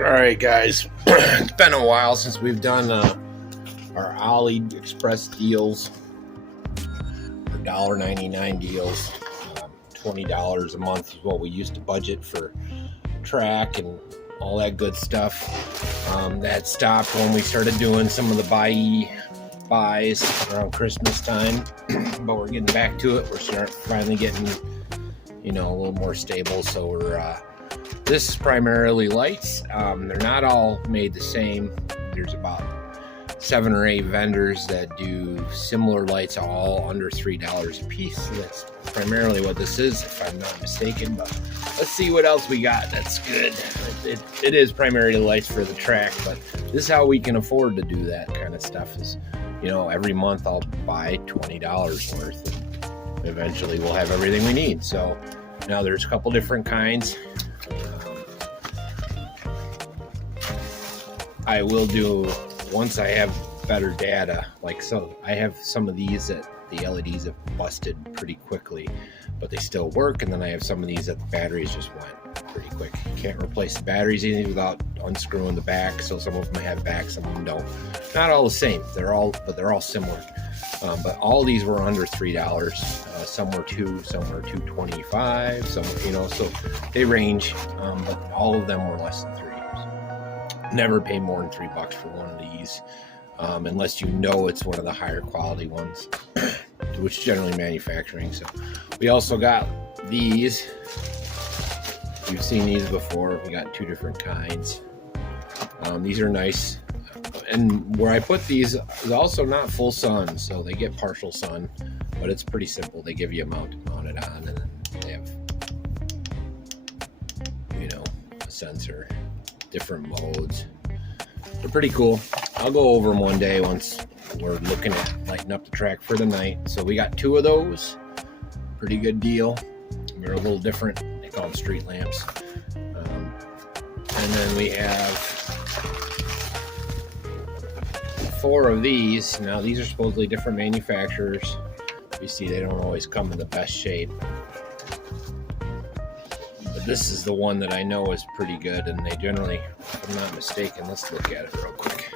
Alright guys, it's been a while since we've done our AliExpress deals, or $1.99 deals. $20 a month is what we used to budget for track and all that good stuff. That stopped when we started doing some of the buys around Christmas time, but we're getting back to it. We're finally getting, a little more stable. So this is primarily lights. They're not all made the same. There's about 7 or 8 vendors that do similar lights, all under $3 a piece. So that's primarily what this is, if I'm not mistaken. But let's see what else we got that's good. It is primarily lights for the track, but this is how we can afford to do that kind of stuff. Is every month I'll buy $20 worth, and eventually we'll have everything we need. So now there's a couple different kinds. I will do, once I have better data, so I have some of these that the LEDs have busted pretty quickly, but they still work, and then I have some of these that the batteries just went pretty quick. You can't replace the batteries easily without unscrewing the back, so some of them have back, some of them don't. Not all the same, they're all similar. But all these were under $3. Some were $2, some were $2.25, some, so they range, but all of them were less than $3. Never pay more than $3 for one of these, unless it's one of the higher quality ones, which generally manufacturing. So we also got these. You've seen these before. We got 2 different kinds. These are nice, and where I put these is also not full sun, so they get partial sun, but it's pretty simple. They give you a mount to mount it on, and then they have a sensor, different modes. They're pretty cool. I'll go over them one day once we're looking at lighting up the track for the night. So we got 2 of those. Pretty good deal. They're a little different. They call them street lamps. And then we have 4 of these. Now these are supposedly different manufacturers. You see they don't always come in the best shape. But this is the one that I know is pretty good, and they generally, if I'm not mistaken, let's look at it real quick.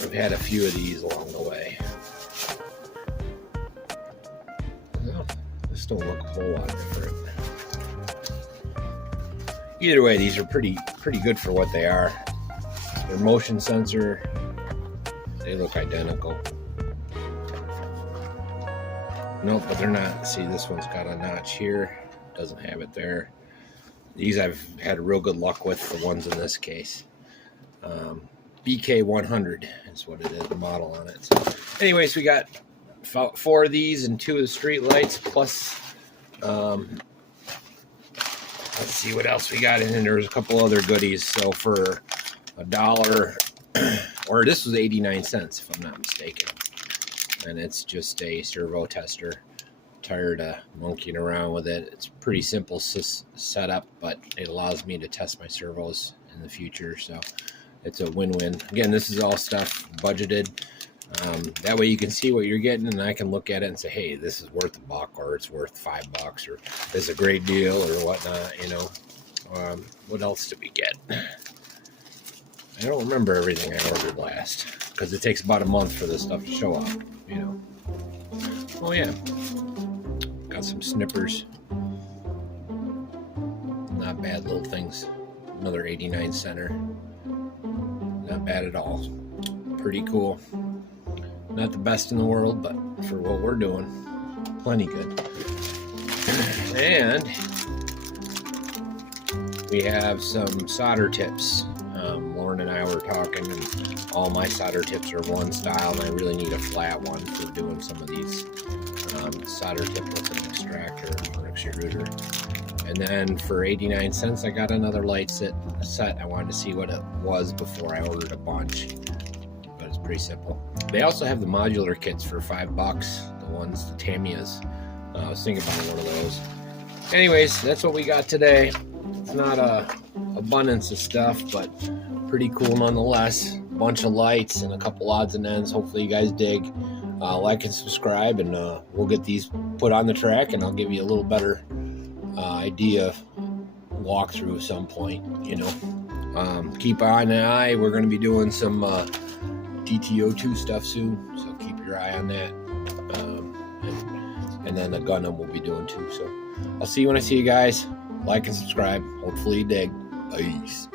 I've had a few of these along the way. Well, this don't look a whole lot different. Either way, these are pretty good for what they are. Their motion sensor, they look identical. Nope, but they're not. See, this one's got a notch here. Doesn't have it there. These I've had real good luck with, the ones in this case. BK100 is what it is, the model on it. So anyways, we got 4 of these and 2 of the street lights, plus let's see what else we got in. And there's a couple other goodies. So for $1, or this was 89 cents if I'm not mistaken, and it's just a servo tester. Tired of monkeying around with it. It's pretty simple setup, but it allows me to test my servos in the future, so it's a win-win. Again, this is all stuff budgeted. That way you can see what you're getting, and I can look at it and say, hey, this is worth $1, or it's worth $5, or this is a great deal, or whatnot. What else did we get? I don't remember everything I ordered last, because it takes about a month for this stuff to show up. Oh yeah, got some snippers. Not bad little things. Another 89 center. Not bad at all. Pretty cool. Not the best in the world, but for what we're doing, plenty good. And we have some solder tips. Lauren and I were talking, and all my solder tips are one style, and I really need a flat one for doing some of these. Solder tip with an extractor or extruder. And then for 89 cents, I got another light set. I wanted to see what it was before I ordered a bunch, but it's pretty simple. They also have the modular kits for $5, the ones, the TAMIYAs. I was thinking about one of those. Anyways, that's what we got today. It's not a abundance of stuff, but pretty cool nonetheless. A bunch of lights and a couple odds and ends. Hopefully you guys dig. Like and subscribe, and we'll get these put on the track, and I'll give you a little better idea walkthrough at some point. Keep an eye. We're going to be doing some DTO2 stuff soon, so keep your eye on that. And then the Gundam we'll be doing too. So I'll see you when I see you guys. Like and subscribe. Hopefully you dig. Peace.